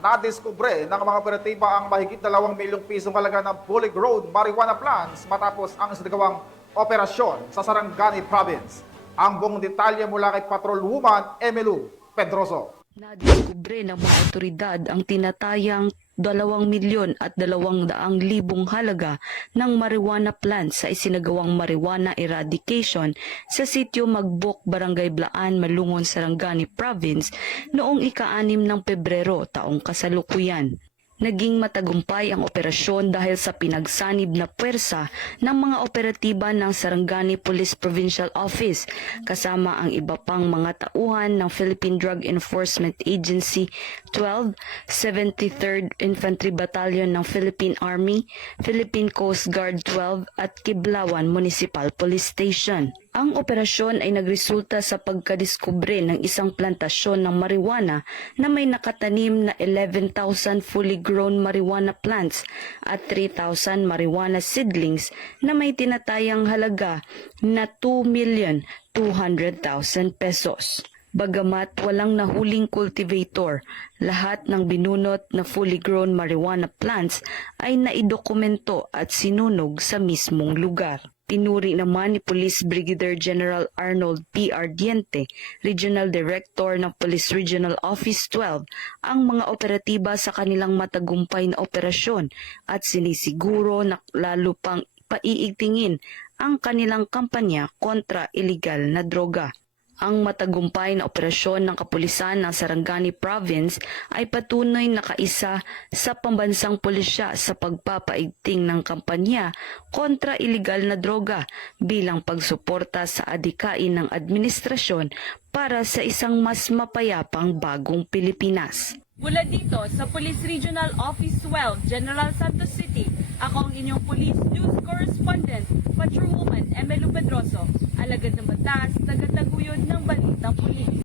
Nadiskubre ng mga operatiba ang mahigit 2 milyong pisong halaga ng fully grown marijuana plants matapos ang sinagawang operasyon sa Sarangani Province. Ang buong detalye mula kay Patrolwoman Emelu Pedroso. Nadiskubre ng mga otoridad ang tinatayang 2,200,000 halaga ng marijuana plants sa isinagawang marijuana eradication sa sitio Magbok, Barangay Blaan, Malungon, Sarangani Province noong ika-6 ng Pebrero taong kasalukuyan. Naging matagumpay ang operasyon dahil sa pinagsanib na puwersa ng mga operatiba ng Sarangani Police Provincial Office kasama ang iba pang mga tauhan ng Philippine Drug Enforcement Agency 12, 73rd Infantry Battalion ng Philippine Army, Philippine Coast Guard 12 at Kiblawan Municipal Police Station. Ang operasyon ay nagresulta sa pagkadiskubre ng isang plantasyon ng marijuana na may nakatanim na 11,000 fully grown marijuana plants at 3,000 marijuana seedlings na may tinatayang halaga na 2,200,000 pesos. Bagamat walang nahuling cultivator, lahat ng binunot na fully grown marijuana plants ay naidokumento at sinunog sa mismong lugar. Pinuri naman ni Police Brigadier General Arnold P. Ardiente, Regional Director ng Police Regional Office 12, ang mga operatiba sa kanilang matagumpay na operasyon at sinisiguro na lalo pang paiigtingin ang kanilang kampanya kontra illegal na droga. Ang matagumpay na operasyon ng kapulisan ng Sarangani Province ay patunay na kaisa sa pambansang pulisya sa pagpapaigting ng kampanya kontra iligal na droga bilang pagsuporta sa adikain ng administrasyon para sa isang mas mapayapang bagong Pilipinas. Mula dito sa Police Regional Office 12, General Santos City, ako ang inyong Police News Correspondent, Patrolwoman Emelu Pedroso, alagad ng batas, tagataguyod ng Balitang Pulis.